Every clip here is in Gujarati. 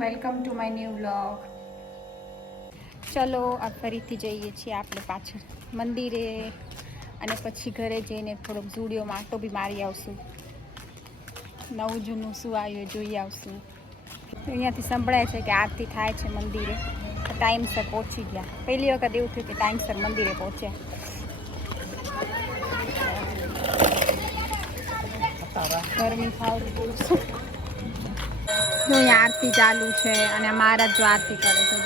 Welcome to my new vlog. ચલો આ ફરીથી જઈએ છીએ આપણે પાછળ મંદિરે અને પછી ઘરે જઈને થોડોક ઝૂડિયોમાં આટો બી મારી આવશું. નવું જૂનું શું આવ્યું જોઈ આવશું. અહીંયાથી સંભળાય છે કે આરતી થાય છે મંદિરે. ટાઈમસર પહોંચી ગયા. પહેલી વખત એવું થયું કે ટાઈમસર મંદિરે પહોંચ્યા. ગરમી થાય જો અહીંયા આરતી ચાલુ છે અને મહારાજ જો આરતી કરે છે.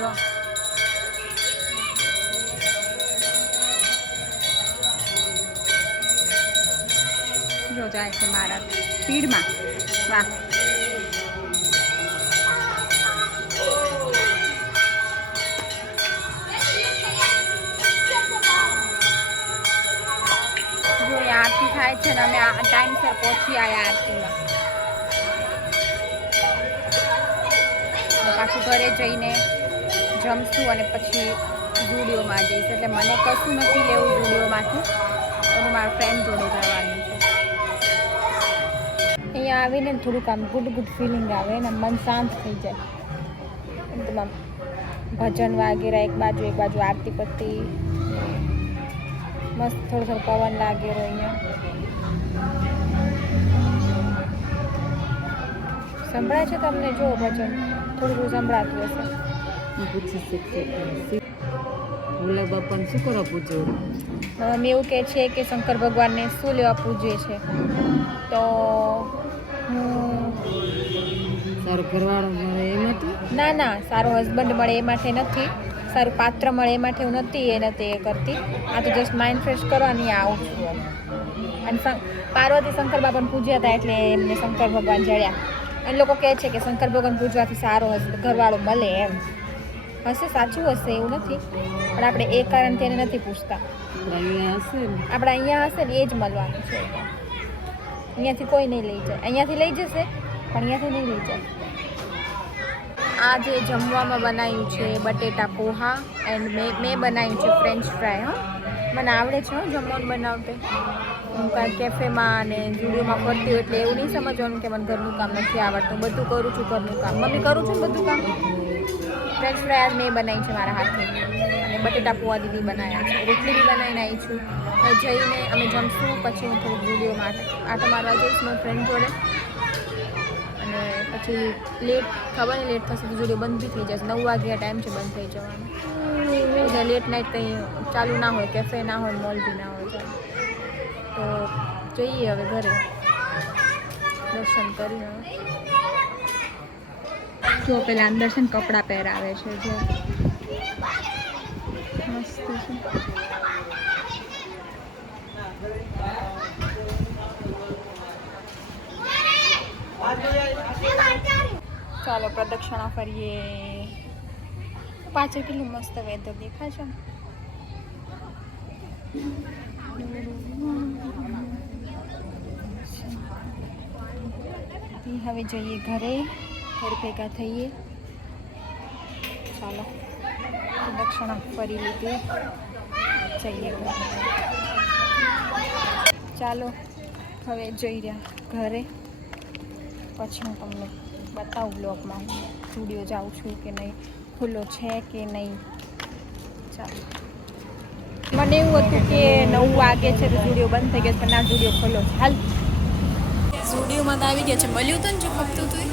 જો જાય છે મહારાજ સ્પીડમાં. વાહ, જો આરતી થાય છે ને અમે આ ટાઈમસર પહોંચી આવ્યા આરતીમાં. પાછું ઘરે જઈને જમશું અને પછી ઝૂડિયોમાં જઈશ. એટલે મને કશું નથી લેવું ઝૂડિયોમાંથી, હું મારા ફ્રેન્ડ જોડે જવાનું છે. અહીંયા આવીને થોડુંક આમ ગુડ ફિલિંગ આવે ને મન શાંત થઈ જાય. એકદમ આમ ભજન વાગેરા એક બાજુ આરતી પત્તી મસ્ત થોડો પવન લાગેલો અહીંયા. સંભળાય છે તમને? જો ભજન થોડું સંભળાતું હશે. પૂછી શકશે ભોલા બાપાને શું કરવા પૂજો? મેં એવું કહે છે કે શંકર ભગવાનને શું લેવા પૂજે છે? તો સારો ઘરવાળો મળે એ માટે? ના, સારો હસબન્ડ મળે એ માટે નથી, સારું પાત્ર મળે એ માટે હું નથી એ કરતી. આ તો જસ્ટ માઇન્ડ ફ્રેશ કરવાની આવું છું. અને પાર્વતી શંકર બાપાને પૂજ્યા હતા એટલે એમને શંકર ભગવાન જડ્યા. અને લોકો કહે છે કે શંકર ભગવાન પૂજવાથી સારો ઘરવાળો મળે એમ. હશે, સાચું હશે એવું નથી, પણ આપણે એ કારણથી એને નથી પૂછતા. આપણે અહીંયા હશે ને એ જ મળવાનું છે. અહીંયાથી કોઈ નહીં લઈ જાય. અહીંયાથી લઈ જશે પણ અહીંયાથી નહીં લઈ જાય. આ જે જમવામાં બનાવ્યું છે બટેટા પોહા એન્ડ મેં બનાવ્યું છે ફ્રેન્ચ ફ્રાય. મને આવડે છે જમવાનું બનાવતે. હું કાંઈ કેફેમાં અને ઝૂડિયોમાં ફરતી હોય એટલે એવું નહીં સમજવાનું કે મને ઘરનું કામ નથી આવડતું. બધું કરું છું ઘરનું કામ. મમ્મી કરું છું ને બધું કામ. ફ્રેન્ચ ફ્રાય આજ મેં બનાવી છે મારા હાથે અને બટેટા પોવા દીદી બનાવ્યા છે. રોટલી બી બનાવીને આવી છું. જઈને અમે જમશું પછી હું થોડુંક ઝૂડિયોમાં આટો મારવા જઈશ મારા ફ્રેન્ડ જોડે. અને પછી ખબર નહીં લેટ થશે તો ઝૂડિયો બંધ બી થઈ જશે. 9 વાગ્યા ટાઈમ છે બંધ થઈ જવાનું. એટલે લેટ નાઇટ કંઈ ચાલુ ના હોય, કેફે ના હોય, મોલ બી ના હોય. તો જઈએ હવે ઘરે દર્શન કરીને. જો પેલા અંદર છે ને કપડાં પહેરાવે છે. જો મસ્ત છે. ચાલો પ્રદક્ષિણા ફરીએ. પાછળ કેટલું મસ્ત વેધર દેખાય છે. હવે જઈએ ઘરે ભેગા થઈએ. ચાલો પ્રદક્ષિણા ફરી લીધી, જઈએ ઘરે. ચાલો હવે જઈ રહ્યા ઘરે. પછી હું તમને બતાવું બ્લોગમાં ઝૂડિયો જાઉં છું કે નહીં, ખુલ્લો છે કે નહીં. ચાલો. મને એવું હતું કે 9 વાગે છે તો ઝૂડિયો બંધ થઈ ગયો, પણ ના, ઝૂડિયો ખુલ્લો છે. હાલ ઝૂડિયોમાં તો આવી ગયા છે. મળ્યું હતું ને જે ખપતું હતું?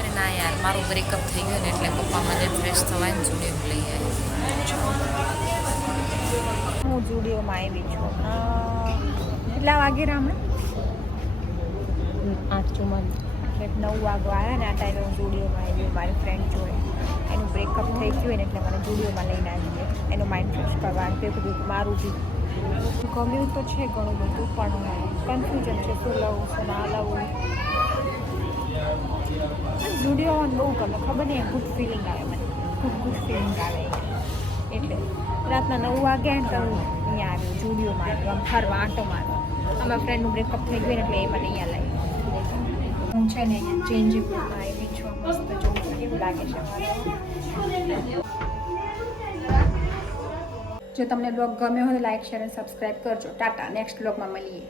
અરે ના યાર, મારું બ્રેકઅપ થઈ ગયું ને એટલે પપ્પા મને ફ્રેશ થવાય ને ઝૂડિયો લઈ આવ્યા. હું ઝૂડિયોમાં આવી છું. કેટલા વાગે હમણાં? 8:44. 9 વાગવા આવ્યા ને આ ટાઈમે હું ઝૂડિયોમાં આવી મારી ફ્રેન્ડ જોડે. એનું બ્રેકઅપ થઈ ગયું ને એટલે મને ઝૂડિયોમાં લઈને આવી ગયો એનું માઇન્ડ ફ્રેશ કરવાનું. તે બધું મારું બી ગમ્યું તો છે ઘણું બધું, પણ કન્ફ્યુઝન છે શું લઉં શું ના લઉં. ઝૂડિયોમાં બહુ ગમે, ખબર નહીં, ગુડ ફિલિંગ આવે મને. ગુડ ફિલિંગ આવે એટલે રાતના 9 વાગ્યા ને તો હું અહીંયા આવ્યું ઝૂડિયોમાં આવ્યું આમ ફરવા આંટો મારવા. અમારા ફ્રેન્ડનું બ્રેકઅપ થઈ ગયું ને એટલે એ મને અહીંયા લાવી. હું છે ને અહીંયા ચેન્જેબલમાં આવી છું. મસ્ત જોઉં કેવું લાગે છે મારે. જો તમને બ્લોગ ગમ્યો હોય તો લાઈક, શેર અને સબસ્ક્રાઈબ કરજો. ટાટા, નેક્સ્ટ બ્લોગમાં મળીએ.